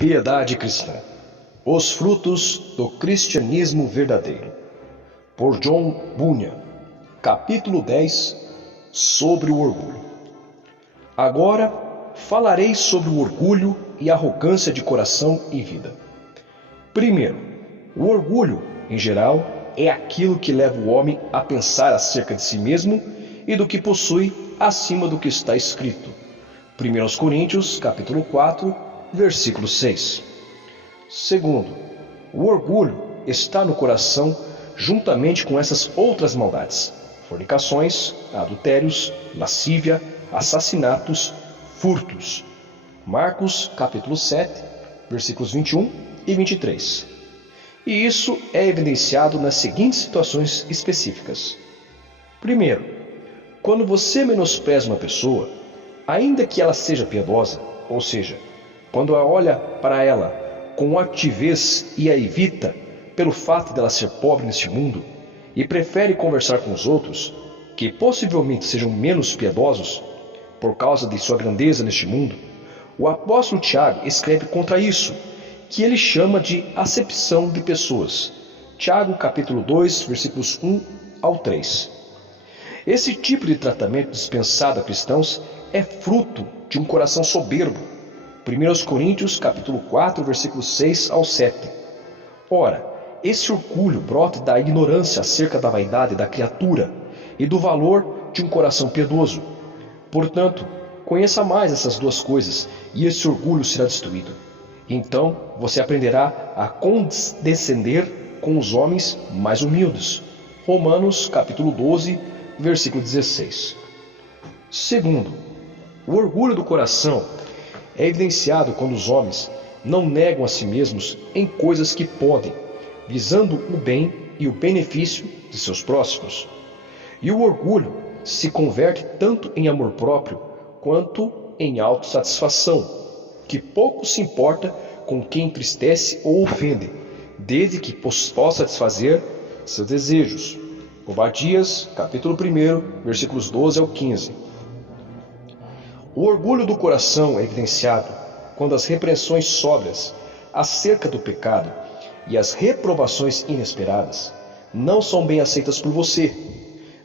Piedade Cristã. Os frutos do cristianismo verdadeiro. Por John Bunyan. Capítulo 10. Sobre o orgulho. Agora falarei sobre o orgulho e arrogância de coração e vida. Primeiro, o orgulho, em geral, é aquilo que leva o homem a pensar acerca de si mesmo e do que possui acima do que está escrito. 1 Coríntios, capítulo 4, versículo 6. Segundo, o orgulho está no coração juntamente com essas outras maldades: fornicações, adultérios, lascívia, assassinatos, furtos. Marcos, capítulo 7, versículos 21 e 23. E isso é evidenciado nas seguintes situações específicas. Primeiro, quando você menospreza uma pessoa, ainda que ela seja piedosa, ou seja, quando olha para ela com altivez e a evita pelo fato dela ser pobre neste mundo e prefere conversar com os outros, que possivelmente sejam menos piedosos por causa de sua grandeza neste mundo, o apóstolo Tiago escreve contra isso, que ele chama de acepção de pessoas. Tiago capítulo 2, versículos 1 ao 3. Esse tipo de tratamento dispensado a cristãos é fruto de um coração soberbo. 1 Coríntios capítulo 4, versículos 6 ao 7. Ora, esse orgulho brota da ignorância acerca da vaidade da criatura e do valor de um coração piedoso. Portanto, conheça mais essas duas coisas e esse orgulho será destruído. Então você aprenderá a condescender com os homens mais humildes. Romanos capítulo 12, versículo 16. Segundo, o orgulho do coração é evidenciado quando os homens não negam a si mesmos em coisas que podem, visando o bem e o benefício de seus próximos. E o orgulho se converte tanto em amor próprio quanto em autossatisfação, que pouco se importa com quem entristece ou ofende, desde que possa satisfazer seus desejos. Obadias, capítulo 1, versículos 12 ao 15. O orgulho do coração é evidenciado quando as repreensões sóbrias acerca do pecado e as reprovações inesperadas não são bem aceitas por você,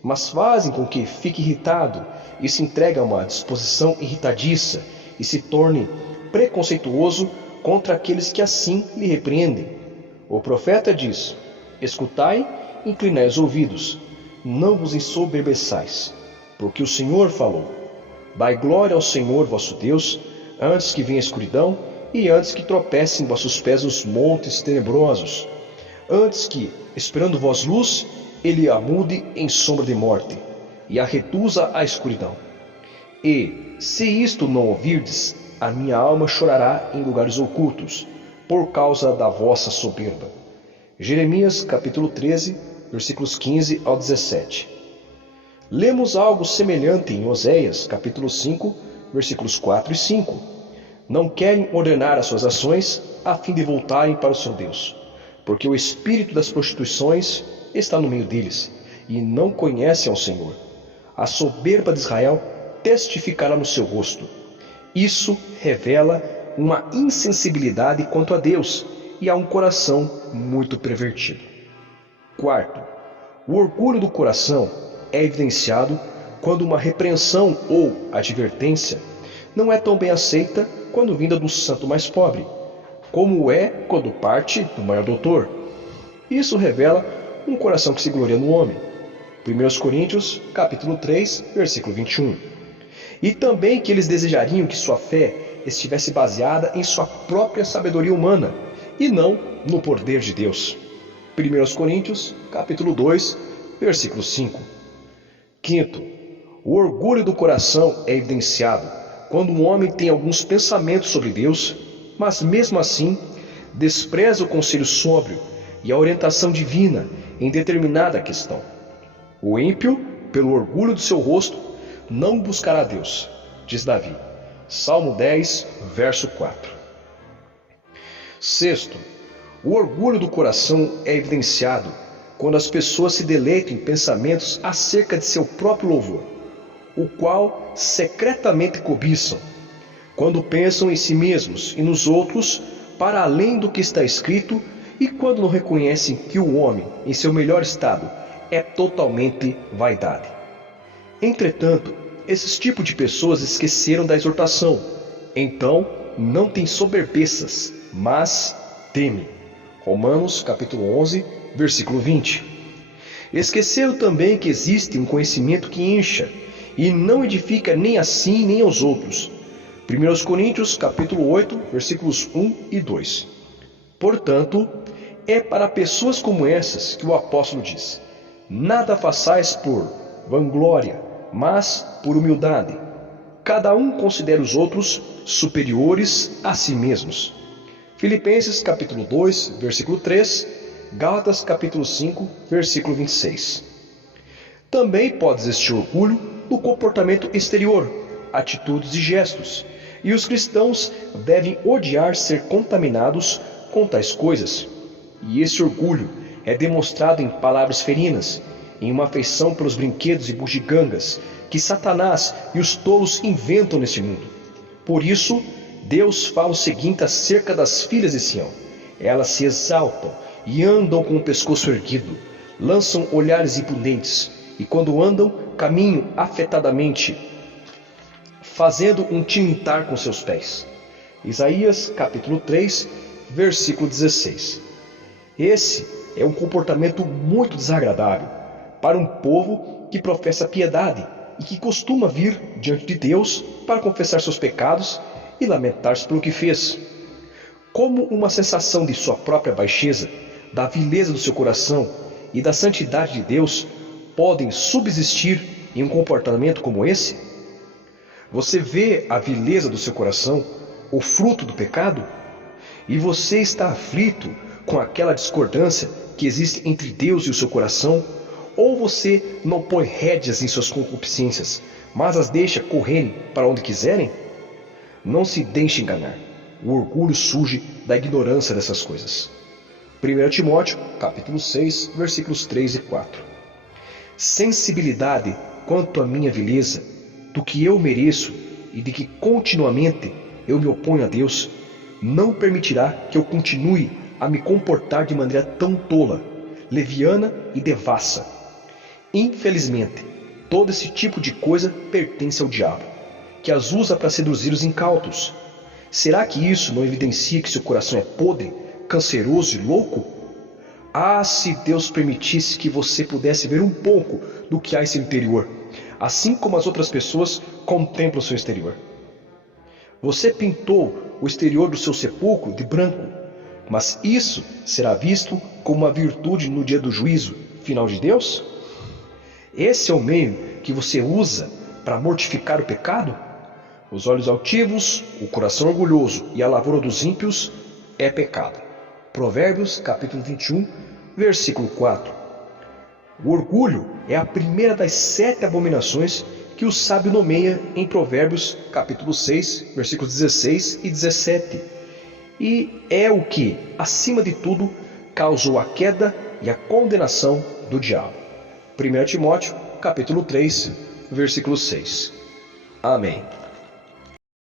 mas fazem com que fique irritado e se entregue a uma disposição irritadiça e se torne preconceituoso contra aqueles que assim lhe repreendem. O profeta diz: escutai, inclinai os ouvidos, não vos ensoberbeçais, porque o Senhor falou. Dai glória ao Senhor vosso Deus, antes que venha a escuridão e antes que tropecem vossos pés nos montes tenebrosos, antes que, esperando vós luz, ele a mude em sombra de morte e a reduza à escuridão. E, se isto não ouvirdes, a minha alma chorará em lugares ocultos, por causa da vossa soberba. Jeremias capítulo 13, versículos 15 ao 17. Lemos algo semelhante em Oséias capítulo 5, versículos 4 e 5. Não querem ordenar as suas ações a fim de voltarem para o seu Deus, porque o espírito das prostituições está no meio deles, e não conhecem ao Senhor. A soberba de Israel testificará no seu rosto. Isso revela uma insensibilidade quanto a Deus e a um coração muito pervertido. Quarto, o orgulho do coração é evidenciado quando uma repreensão ou advertência não é tão bem aceita quando vinda do santo mais pobre, como é quando parte do maior doutor. Isso revela um coração que se gloria no homem. 1 Coríntios capítulo 3, versículo 21. E também que eles desejariam que sua fé estivesse baseada em sua própria sabedoria humana e não no poder de Deus. 1 Coríntios capítulo 2, versículo 5. Quinto, o orgulho do coração é evidenciado quando um homem tem alguns pensamentos sobre Deus, mas mesmo assim despreza o conselho sóbrio e a orientação divina em determinada questão. O ímpio, pelo orgulho do seu rosto, não buscará Deus, diz Davi. Salmo 10, verso 4. Sexto, o orgulho do coração é evidenciado quando as pessoas se deleitam em pensamentos acerca de seu próprio louvor, o qual secretamente cobiçam, quando pensam em si mesmos e nos outros para além do que está escrito e quando não reconhecem que o homem, em seu melhor estado, é totalmente vaidade. Entretanto, esses tipos de pessoas esqueceram da exortação. Então, não tem soberbeças, mas teme. Romanos capítulo 11, versículo 20. Esqueceram também que existe um conhecimento que encha e não edifica nem a si nem aos outros. 1 Coríntios capítulo 8, versículos 1 e 2. Portanto, é para pessoas como essas que o apóstolo diz: nada façais por vanglória, mas por humildade. Cada um considera os outros superiores a si mesmos. Filipenses capítulo 2, versículo 3, Gálatas capítulo 5, versículo 26. Também pode existir orgulho no comportamento exterior, atitudes e gestos, e os cristãos devem odiar ser contaminados com tais coisas. E esse orgulho é demonstrado em palavras ferinas, em uma afeição pelos brinquedos e bugigangas que Satanás e os tolos inventam neste mundo. Por isso, Deus fala o seguinte acerca das filhas de Sião: elas se exaltam e andam com o pescoço erguido, lançam olhares imprudentes, e quando andam, caminham afetadamente, fazendo um tilintar com seus pés. Isaías capítulo 3, versículo 16. Esse é um comportamento muito desagradável para um povo que professa piedade e que costuma vir diante de Deus para confessar seus pecados e lamentar-se pelo que fez. Como uma sensação de sua própria baixeza, da vileza do seu coração e da santidade de Deus podem subsistir em um comportamento como esse? Você vê a vileza do seu coração, o fruto do pecado? E você está aflito com aquela discordância que existe entre Deus e o seu coração? Ou você não põe rédeas em suas concupiscências, mas as deixa correrem para onde quiserem? Não se deixe enganar. O orgulho surge da ignorância dessas coisas. 1 Timóteo, capítulo 6, versículos 3 e 4. Sensibilidade quanto à minha vileza, do que eu mereço e de que continuamente eu me oponho a Deus, não permitirá que eu continue a me comportar de maneira tão tola, leviana e devassa. Infelizmente, todo esse tipo de coisa pertence ao diabo, que as usa para seduzir os incautos. Será que isso não evidencia que seu coração é podre, canceroso e louco? Ah, se Deus permitisse que você pudesse ver um pouco do que há em seu interior, assim como as outras pessoas contemplam o seu exterior. Você pintou o exterior do seu sepulcro de branco, mas isso será visto como uma virtude no dia do juízo final de Deus? Esse é o meio que você usa para mortificar o pecado? Os olhos altivos, o coração orgulhoso e a lavoura dos ímpios é pecado. Provérbios capítulo 21, versículo 4. O orgulho é a primeira das 7 abominações que o sábio nomeia em Provérbios capítulo 6, versículos 16 e 17. E é o que, acima de tudo, causou a queda e a condenação do diabo. 1 Timóteo capítulo 3, versículo 6. Amém.